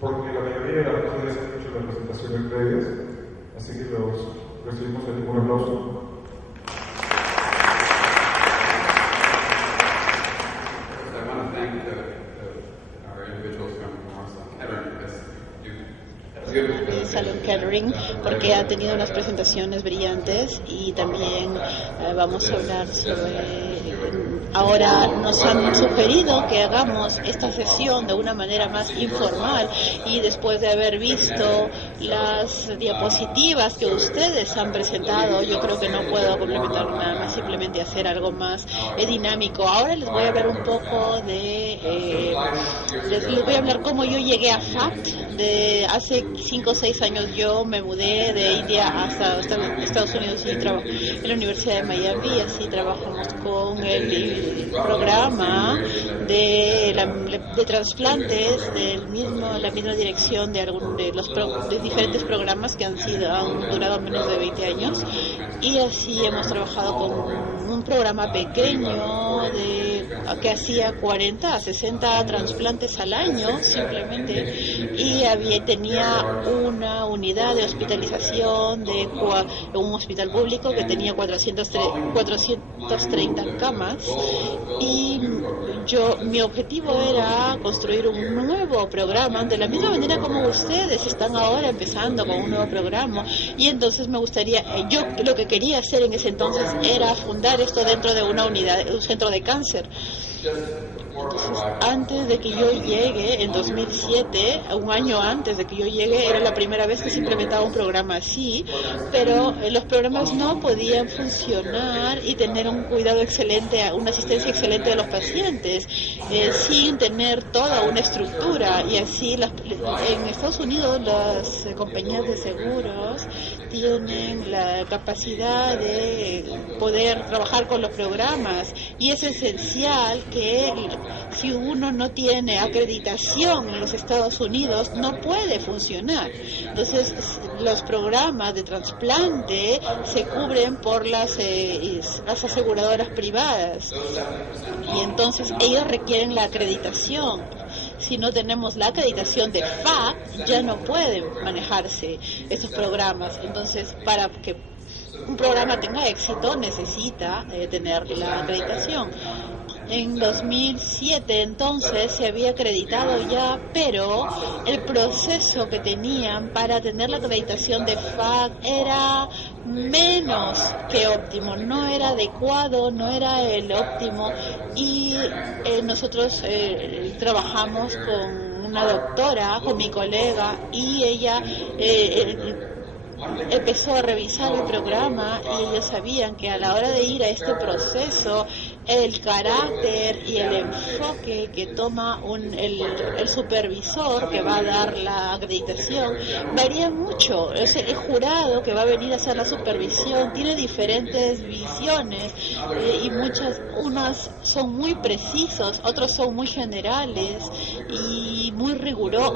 Porque la mayoría de las personas han hecho las presentaciones previas, así que los recibimos con un aplauso. Salon Catering, porque ha tenido unas presentaciones brillantes, y también vamos a hablar sobre... Ahora nos han sugerido que hagamos esta sesión de una manera más informal, y después de haber visto las diapositivas que ustedes han presentado, yo creo que no puedo complementar nada más, simplemente hacer algo más dinámico. Ahora les voy a hablar un poco de... les voy a hablar cómo yo llegué a FACT. Hace 5 o 6 años yo me mudé de India hasta Estados Unidos y trabajo en la Universidad de Miami, y así trabajamos con el programa de trasplantes la misma dirección de de diferentes programas que han durado menos de 20 años, y así hemos trabajado con un programa pequeño que hacía 40 a 60 trasplantes al año simplemente, y tenía una unidad de hospitalización de un hospital público que tenía 430 camas, y mi objetivo era construir un nuevo programa de la misma manera como ustedes están ahora empezando con un nuevo programa. Y entonces me gustaría, yo lo que quería hacer en ese entonces era fundar esto dentro de una unidad, un centro de cáncer. Entonces, antes de que yo llegue, en 2007, un año antes de que yo llegue, era la primera vez que se implementaba un programa así, pero los programas no podían funcionar y tener un cuidado excelente, una asistencia excelente de los pacientes, sin tener toda una estructura. Y así, en Estados Unidos, las compañías de seguros tienen la capacidad de poder trabajar con los programas, y es esencial que si uno no tiene acreditación en los Estados Unidos no puede funcionar. Entonces los programas de trasplante se cubren por las aseguradoras privadas, y entonces ellos requieren la acreditación. Si no tenemos la acreditación de FACT, ya no pueden manejarse estos programas. Entonces, para que un programa tenga éxito, necesita tener la acreditación. En 2007 entonces se había acreditado ya, pero el proceso que tenían para tener la acreditación de FACT era menos que óptimo, no era adecuado, no era el óptimo, y nosotros trabajamos con una doctora, con mi colega, y ella empezó a revisar el programa, y ellos sabían que a la hora de ir a este proceso, el carácter y el enfoque que toma el supervisor que va a dar la acreditación varía mucho. El jurado que va a venir a hacer la supervisión tiene diferentes visiones, y unas son muy precisos, otros son muy generales y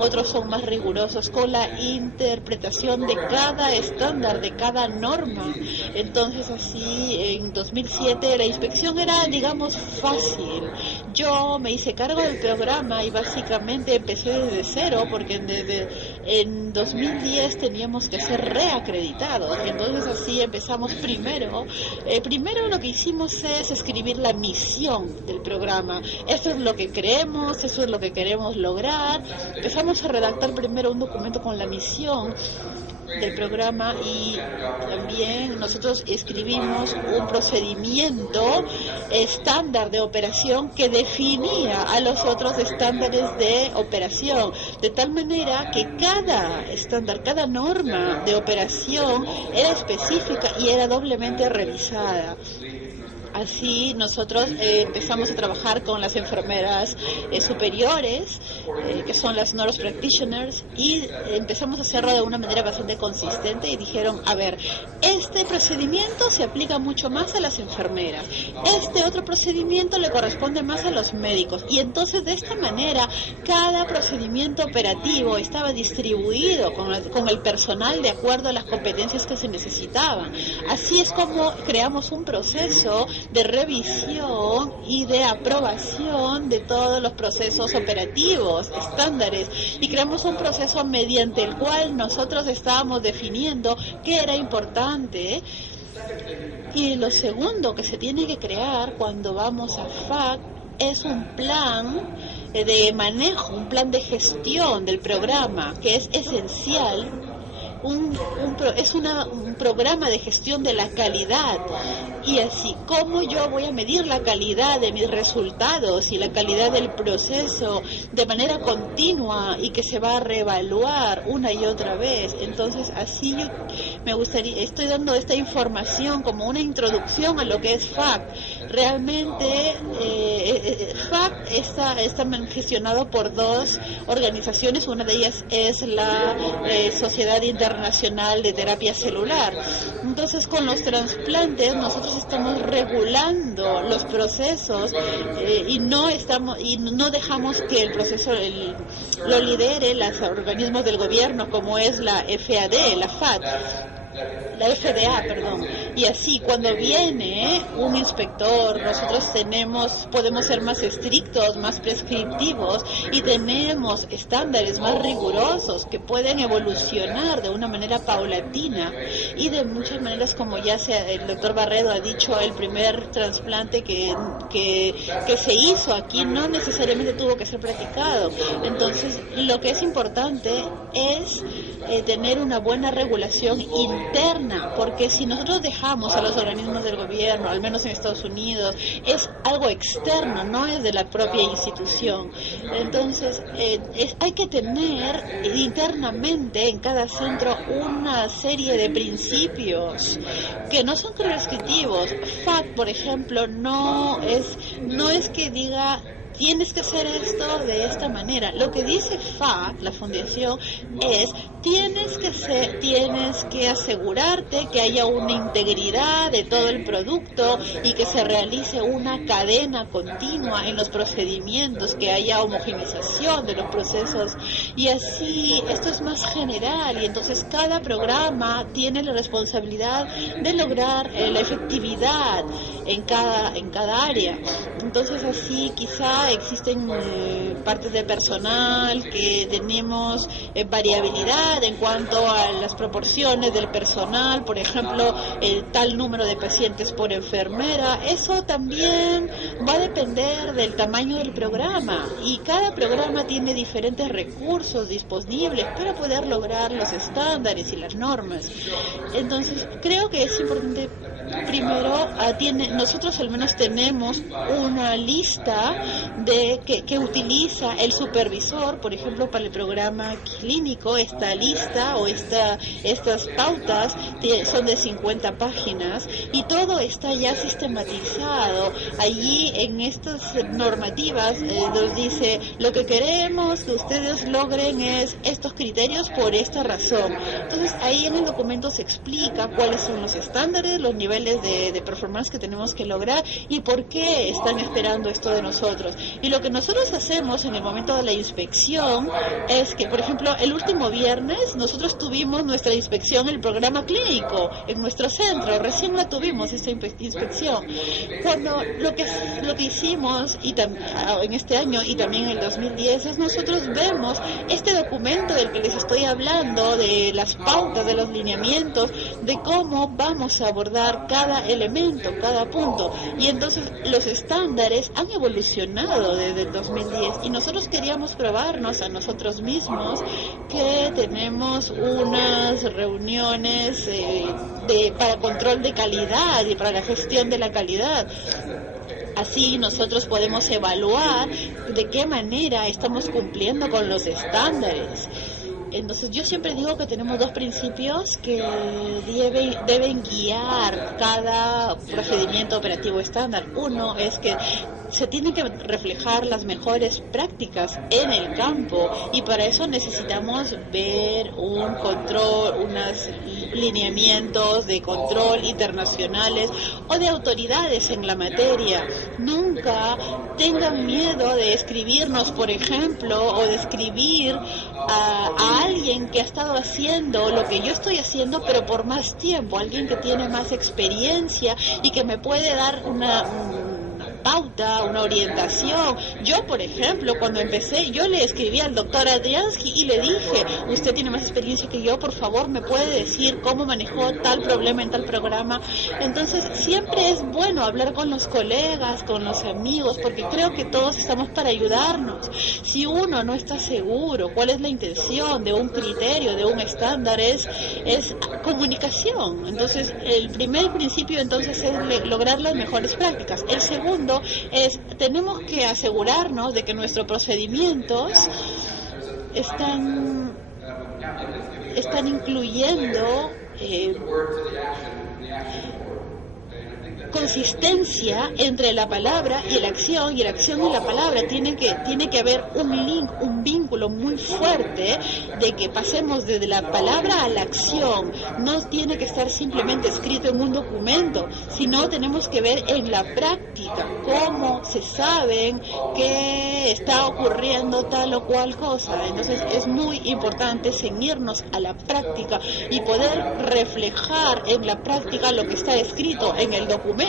otros son más rigurosos con la interpretación de cada estándar, de cada norma. Entonces así, en 2007 la inspección era, digamos, fácil. Yo me hice cargo del programa y básicamente empecé desde cero, porque en 2010 teníamos que ser reacreditados. Entonces así empezamos primero. Primero lo que hicimos es escribir la misión del programa. Esto es lo que creemos, esto es lo que queremos lograr. Empezamos a redactar primero un documento con la misión del programa, y también nosotros escribimos un procedimiento estándar de operación que definía a los otros estándares de operación, de tal manera que cada estándar, cada norma de operación era específica y era doblemente revisada. Así nosotros empezamos a trabajar con las enfermeras superiores, que son las nurse practitioners, y empezamos a hacerlo de una manera bastante consistente y dijeron, a ver, este procedimiento se aplica mucho más a las enfermeras, este otro procedimiento le corresponde más a los médicos, y entonces de esta manera cada procedimiento operativo estaba distribuido con el personal de acuerdo a las competencias que se necesitaban. Así es como creamos un proceso de revisión y de aprobación de todos los procesos operativos, estándares, y creamos un proceso mediante el cual nosotros estábamos definiendo qué era importante. Y lo segundo que se tiene que crear cuando vamos a FAC es un plan de manejo, un plan de gestión del programa, que es esencial. Un programa de gestión de la calidad, y así como yo voy a medir la calidad de mis resultados y la calidad del proceso de manera continua y que se va a reevaluar una y otra vez. Entonces así yo me gustaría, estoy dando esta información como una introducción a lo que es FAC. Realmente FAC está gestionado por dos organizaciones. Una de ellas es la Sociedad Internacional de Terapia Celular. Entonces con los trasplantes nosotros estamos regulando los procesos y no dejamos que el proceso lo lidere los organismos del gobierno, como es la FDA, la FDA, perdón. Y así cuando viene un inspector, nosotros podemos ser más estrictos, más prescriptivos, y tenemos estándares más rigurosos que pueden evolucionar de una manera paulatina y de muchas maneras, como ya el doctor Barredo ha dicho. El primer trasplante que se hizo aquí no necesariamente tuvo que ser practicado. Entonces lo que es importante es tener una buena regulación interna, porque si nosotros dejamos a los organismos del gobierno, al menos en Estados Unidos, es algo externo, no es de la propia institución. Entonces hay que tener internamente en cada centro una serie de principios que no son prescriptivos. FAC, por ejemplo, no es que diga tienes que hacer esto de esta manera. Lo que dice FAC, la fundación, es tienes que asegurarte que haya una integridad de todo el producto y que se realice una cadena continua en los procedimientos, que haya homogeneización de los procesos, y así esto es más general, y entonces cada programa tiene la responsabilidad de lograr la efectividad en cada área. Entonces así quizá existen partes de personal que tenemos variabilidad en cuanto a las proporciones del personal, por ejemplo, tal número de pacientes por enfermera. Eso también va a depender del tamaño del programa, y cada programa tiene diferentes recursos disponibles para poder lograr los estándares y las normas. Entonces creo que es importante, primero, nosotros al menos tenemos una lista que utiliza el supervisor, por ejemplo, para el programa clínico. Esta lista o estas pautas son de 50 páginas y todo está ya sistematizado. Allí en estas normativas nos dice lo que queremos que ustedes logren es estos criterios por esta razón. Entonces ahí en el documento se explica cuáles son los estándares, los niveles de performance que tenemos que lograr y por qué están esperando esto de nosotros. Y lo que nosotros hacemos en el momento de la inspección es que, por ejemplo, el último viernes nosotros tuvimos nuestra inspección en el programa clínico en nuestro centro. Recién la tuvimos, esta inspección. Cuando lo que hicimos en este año y también en el 2010 es nosotros vemos este documento del que les estoy hablando, de las pautas, de los lineamientos, de cómo vamos a abordar cada elemento, cada punto. Y entonces los estándares han evolucionado desde el 2010 y nosotros queríamos probarnos a nosotros mismos que tenemos unas reuniones para control de calidad y para la gestión de la calidad. Así nosotros podemos evaluar de qué manera estamos cumpliendo con los estándares. Entonces yo siempre digo que tenemos dos principios que deben guiar cada procedimiento operativo estándar. Uno es que se tienen que reflejar las mejores prácticas en el campo, y para eso necesitamos ver un control, unos lineamientos de control internacionales o de autoridades en la materia. Nunca tengan miedo de escribirnos, por ejemplo, o de escribir a alguien que ha estado haciendo lo que yo estoy haciendo, pero por más tiempo, alguien que tiene más experiencia y que me puede dar una pauta, una orientación. Yo, por ejemplo, cuando empecé, yo le escribí al doctor Adriansky y le dije: usted tiene más experiencia que yo, por favor, ¿me puede decir cómo manejó tal problema en tal programa? Entonces, siempre es bueno hablar con los colegas, con los amigos, porque creo que todos estamos para ayudarnos. Si uno no está seguro cuál es la intención de un criterio, de un estándar, es comunicación. Entonces, el primer principio entonces es lograr las mejores prácticas. El segundo es, tenemos que asegurarnos de que nuestros procedimientos están incluyendo consistencia entre la palabra y la acción, y la acción y la palabra tiene que haber un link, un vínculo muy fuerte de que pasemos desde la palabra a la acción. No tiene que estar simplemente escrito en un documento, sino tenemos que ver en la práctica cómo se saben que está ocurriendo tal o cual cosa. Entonces es muy importante ceñirnos a la práctica y poder reflejar en la práctica lo que está escrito en el documento,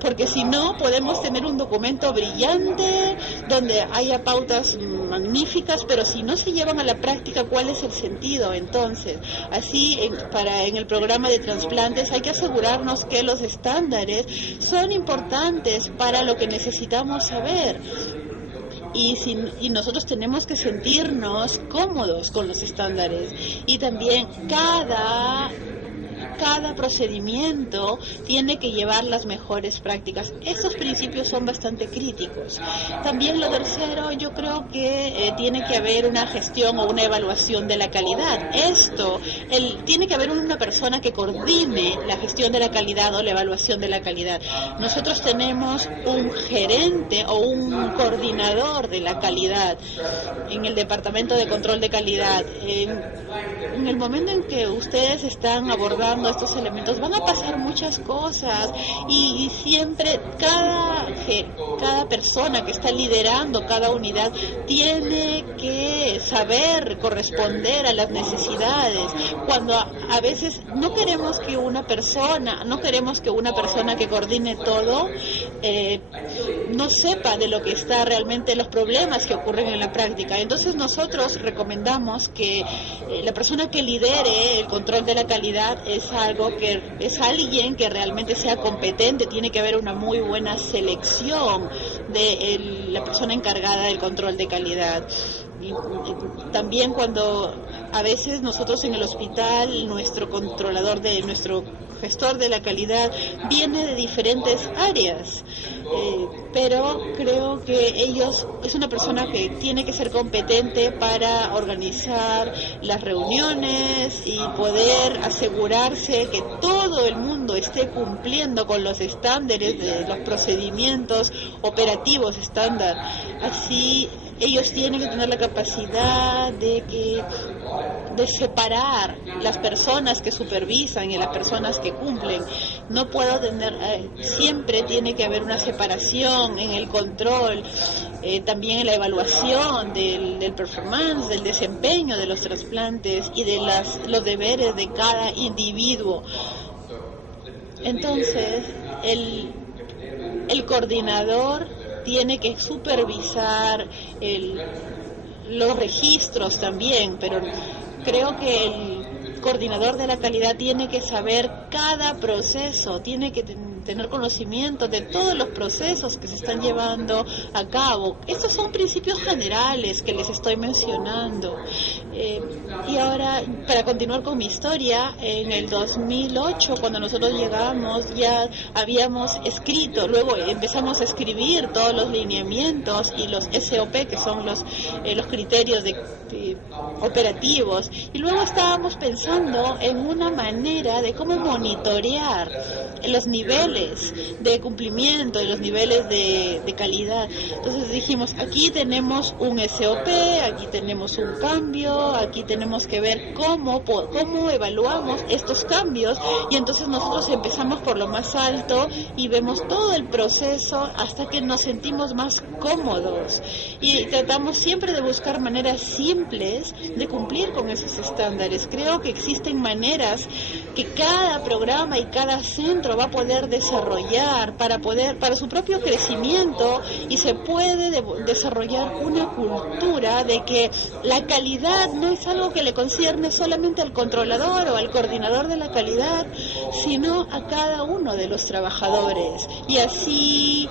porque si no podemos tener un documento brillante donde haya pautas magníficas, pero si no se llevan a la práctica, ¿cuál es el sentido? Entonces, así en el programa de trasplantes hay que asegurarnos que los estándares son importantes para lo que necesitamos saber. Y nosotros tenemos que sentirnos cómodos con los estándares, y también cada procedimiento tiene que llevar las mejores prácticas. Estos principios son bastante críticos. También lo tercero, yo creo que tiene que haber una gestión o una evaluación de la calidad. Tiene que haber una persona que coordine la gestión de la calidad o la evaluación de la calidad. Nosotros tenemos un gerente o un coordinador de la calidad en el Departamento de Control de Calidad. En el momento en que ustedes están abordando estos elementos, van a pasar muchas cosas, y siempre cada persona que está liderando cada unidad tiene que saber corresponder a las necesidades. Cuando a veces no queremos que una persona que coordine todo no sepa de lo que está realmente, los problemas que ocurren en la práctica. Entonces nosotros recomendamos que la persona que lidere el control de la calidad es alguien que realmente sea competente. Tiene que haber una muy buena selección de la persona encargada del control de calidad. Y también cuando a veces nosotros en el hospital, nuestro gestor de la calidad viene de diferentes áreas, pero creo que es una persona que tiene que ser competente para organizar las reuniones y poder asegurarse que todo el mundo esté cumpliendo con los estándares de los procedimientos operativos estándar. Así ellos tienen que tener la capacidad de separar las personas que supervisan y las personas que cumplen. No puedo siempre tiene que haber una separación en el control, también en la evaluación del performance, del desempeño de los trasplantes y de los deberes de cada individuo. Entonces, el coordinador tiene que supervisar los registros también, pero creo que el coordinador de la calidad tiene que saber cada proceso, tiene que tener conocimiento de todos los procesos que se están llevando a cabo. Estos son principios generales que les estoy mencionando. Y ahora, para continuar con mi historia, en el 2008, cuando nosotros llegamos, ya habíamos escrito, luego empezamos a escribir todos los lineamientos y los SOP, que son los criterios operativos, y luego estábamos pensando en una manera de cómo monitorear los niveles de cumplimiento y los niveles de calidad. Entonces dijimos, aquí tenemos un SOP, aquí tenemos un cambio, aquí tenemos que ver cómo evaluamos estos cambios, y entonces nosotros empezamos por lo más alto y vemos todo el proceso hasta que nos sentimos más cómodos, y tratamos siempre de buscar maneras simples de cumplir con esos estándares. Creo que existen maneras que cada programa y cada centro va a poder desarrollar para su propio crecimiento, y se puede desarrollar una cultura de que la calidad no es algo que le concierne solamente al controlador o al coordinador de la calidad, sino a cada uno de los trabajadores. Y así,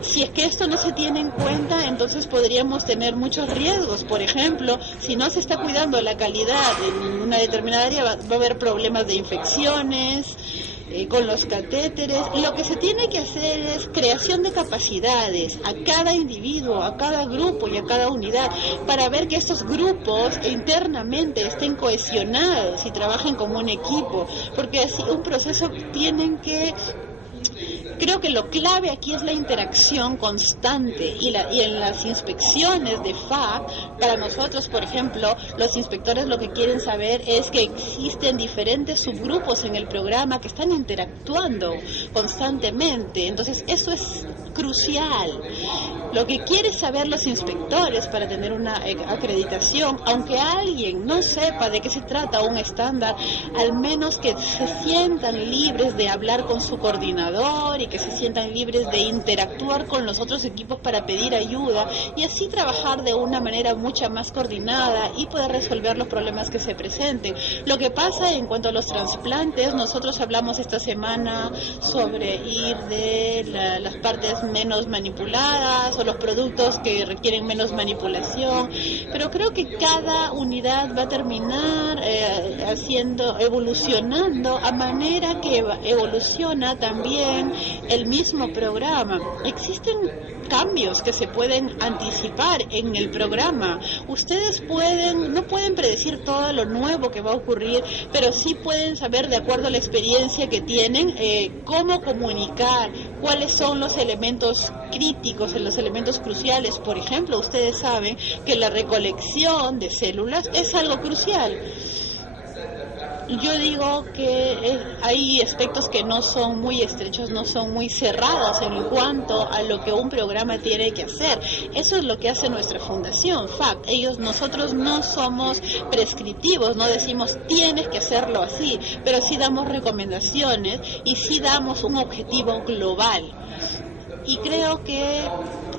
si es que esto no se tiene en cuenta, entonces podríamos tener muchos riesgos. Por ejemplo, si no se está cuidando la calidad en una determinada área, va a haber problemas de infecciones con los catéteres. Lo que se tiene que hacer es creación de capacidades a cada individuo, a cada grupo y a cada unidad, para ver que estos grupos internamente estén cohesionados y trabajen como un equipo, porque así un proceso creo que lo clave aquí es la interacción constante, y en las inspecciones de FAB, para nosotros, por ejemplo, los inspectores lo que quieren saber es que existen diferentes subgrupos en el programa que están interactuando constantemente. Entonces, eso es crucial. Lo que quieren saber los inspectores para tener una acreditación, aunque alguien no sepa de qué se trata un estándar, al menos que se sientan libres de hablar con su coordinador y que se sientan libres de interactuar con los otros equipos para pedir ayuda, y así trabajar de una manera mucho más coordinada y poder resolver los problemas que se presenten. Lo que pasa en cuanto a los trasplantes, nosotros hablamos esta semana sobre ir de las partes menos manipuladas o los productos que requieren menos manipulación, pero creo que cada unidad va a terminar evolucionando a manera que evoluciona también el mismo programa. Existen cambios que se pueden anticipar en el programa. Ustedes no pueden predecir todo lo nuevo que va a ocurrir, pero sí pueden saber, de acuerdo a la experiencia que tienen, cómo comunicar, cuáles son los elementos críticos, los elementos cruciales. Por ejemplo, ustedes saben que la recolección de células es algo crucial. Yo digo que hay aspectos que no son muy estrechos, no son muy cerrados en cuanto a lo que un programa tiene que hacer. Eso es lo que hace nuestra fundación, FACT. Nosotros no somos prescriptivos, no decimos tienes que hacerlo así, pero sí damos recomendaciones y sí damos un objetivo global. Y creo que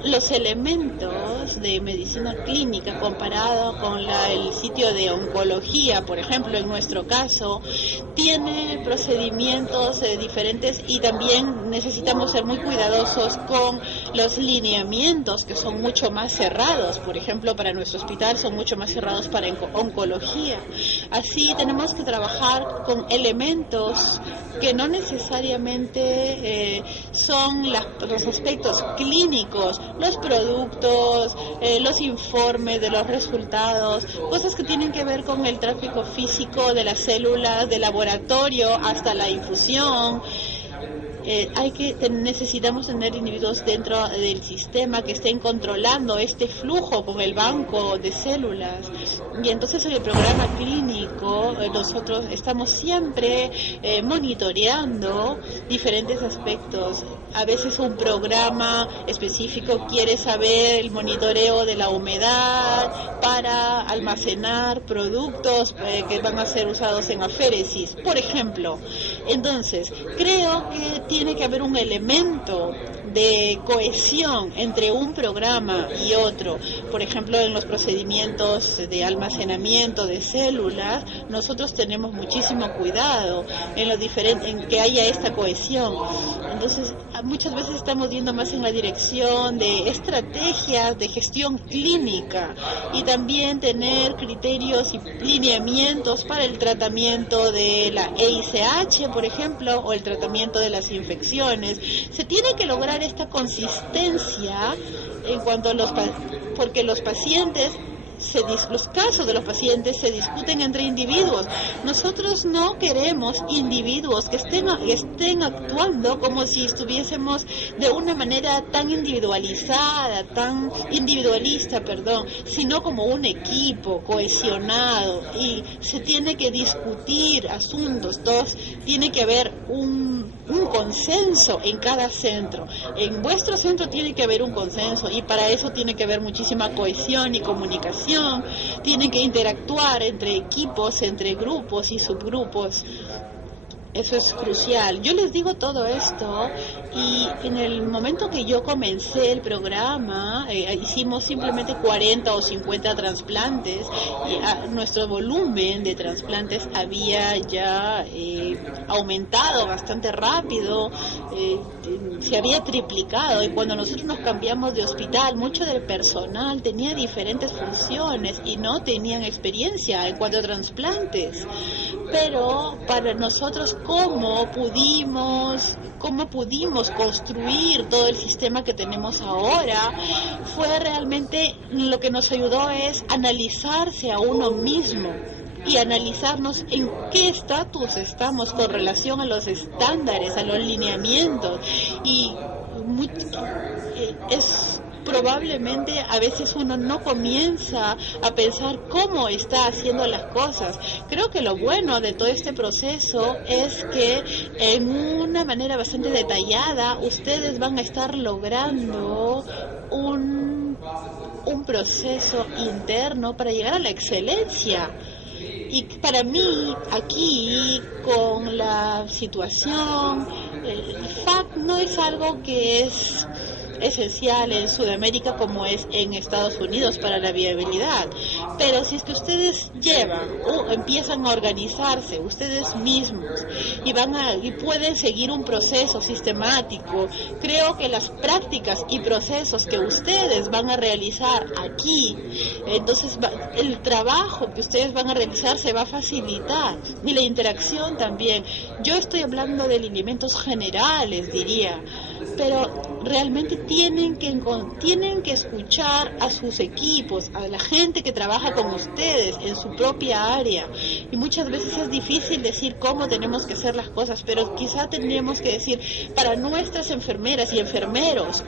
los elementos de medicina clínica comparado con el sitio de oncología, por ejemplo, en nuestro caso, tiene procedimientos diferentes, y también necesitamos ser muy cuidadosos con los lineamientos, que son mucho más cerrados. Por ejemplo, para nuestro hospital son mucho más cerrados para oncología. Así tenemos que trabajar con elementos que no necesariamente son los aspectos clínicos, los productos, los informes de los resultados, cosas que tienen que ver con el tráfico físico de las células, del laboratorio hasta la infusión. Necesitamos tener individuos dentro del sistema que estén controlando este flujo con el banco de células. Y entonces en el programa clínico nosotros estamos siempre monitoreando diferentes aspectos. A veces un programa específico quiere saber el monitoreo de la humedad para almacenar productos que van a ser usados en aféresis, por ejemplo. Entonces, creo que tiene que haber un elemento de cohesión entre un programa y otro, por ejemplo, en los procedimientos de almacenamiento de células, nosotros tenemos muchísimo cuidado en que haya esta cohesión. Entonces, muchas veces estamos yendo más en la dirección de estrategias de gestión clínica y también tener criterios y lineamientos para el tratamiento de la EICH, por ejemplo, o el tratamiento de las infecciones. Se tiene que lograr esta consistencia en cuanto a porque los pacientes los casos de los pacientes se discuten entre individuos. Nosotros no queremos individuos que estén actuando como si estuviésemos de una manera tan individualista, sino como un equipo cohesionado, y se tiene que discutir asuntos, tiene que haber un consenso en cada centro. En vuestro centro tiene que haber un consenso, y para eso tiene que haber muchísima cohesión y comunicación. Tienen que interactuar entre equipos, entre grupos y subgrupos. Eso es crucial. Yo les digo todo esto, y en el momento que yo comencé el programa, hicimos simplemente 40 o 50 trasplantes, y nuestro volumen de trasplantes había ya aumentado bastante rápido, se había triplicado, y cuando nosotros nos cambiamos de hospital, mucho del personal tenía diferentes funciones y no tenían experiencia en cuanto a trasplantes. Pero para nosotros, ¿cómo pudimos construir todo el sistema que tenemos ahora? Fue realmente lo que nos ayudó es analizarse a uno mismo y analizarnos en qué estatus estamos con relación a los estándares, a los lineamientos, y es probablemente a veces uno no comienza a pensar cómo está haciendo las cosas. Creo que lo bueno de todo este proceso es que en una manera bastante detallada ustedes van a estar logrando un proceso interno para llegar a la excelencia. Y para mí, aquí, con la situación, el FAC no es algo que es esencial en Sudamérica como es en Estados Unidos para la viabilidad, pero si es que ustedes empiezan a organizarse ustedes mismos y pueden seguir un proceso sistemático, creo que las prácticas y procesos que ustedes van a realizar aquí, entonces el trabajo que ustedes van a realizar se va a facilitar, y la interacción también. Yo estoy hablando de lineamientos generales, diría, pero realmente tienen que escuchar a sus equipos, a la gente que trabaja con ustedes en su propia área, y muchas veces es difícil decir cómo tenemos que hacer las cosas, pero quizá tendríamos que decir para nuestras enfermeras y enfermeros,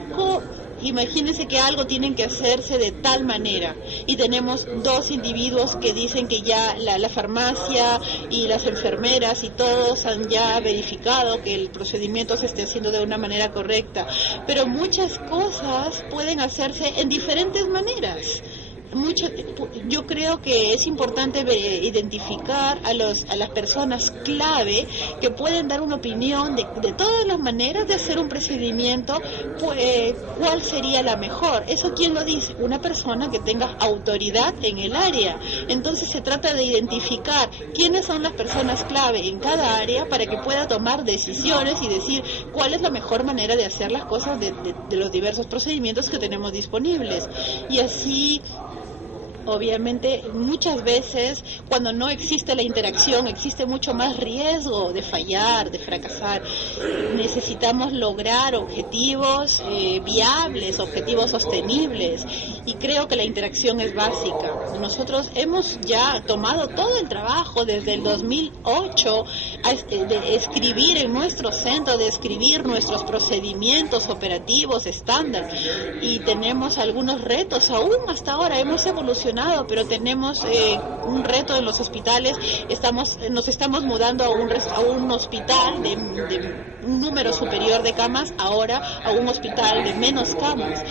imagínense que algo tienen que hacerse de tal manera, y tenemos dos individuos que dicen que ya la farmacia y las enfermeras y todos han ya verificado que el procedimiento se esté haciendo de una manera correcta, pero muchas cosas pueden hacerse en diferentes maneras. Yo creo que es importante identificar a las personas clave que pueden dar una opinión de todas las maneras de hacer un procedimiento, cuál sería la mejor. ¿Eso quién lo dice? Una persona que tenga autoridad en el área. Entonces se trata de identificar quiénes son las personas clave en cada área para que pueda tomar decisiones y decir cuál es la mejor manera de hacer las cosas de los diversos procedimientos que tenemos disponibles. Y así, obviamente, muchas veces cuando no existe la interacción existe mucho más riesgo de fallar, de fracasar. Necesitamos lograr objetivos viables, objetivos sostenibles, y creo que la interacción es básica. Nosotros hemos ya tomado todo el trabajo desde el 2008 de escribir en nuestro centro, de escribir nuestros procedimientos operativos estándar, y tenemos algunos retos aún hasta ahora. Hemos evolucionado, pero tenemos un reto en los hospitales. Nos estamos mudando a un hospital de un número superior de camas, ahora a un hospital de menos camas,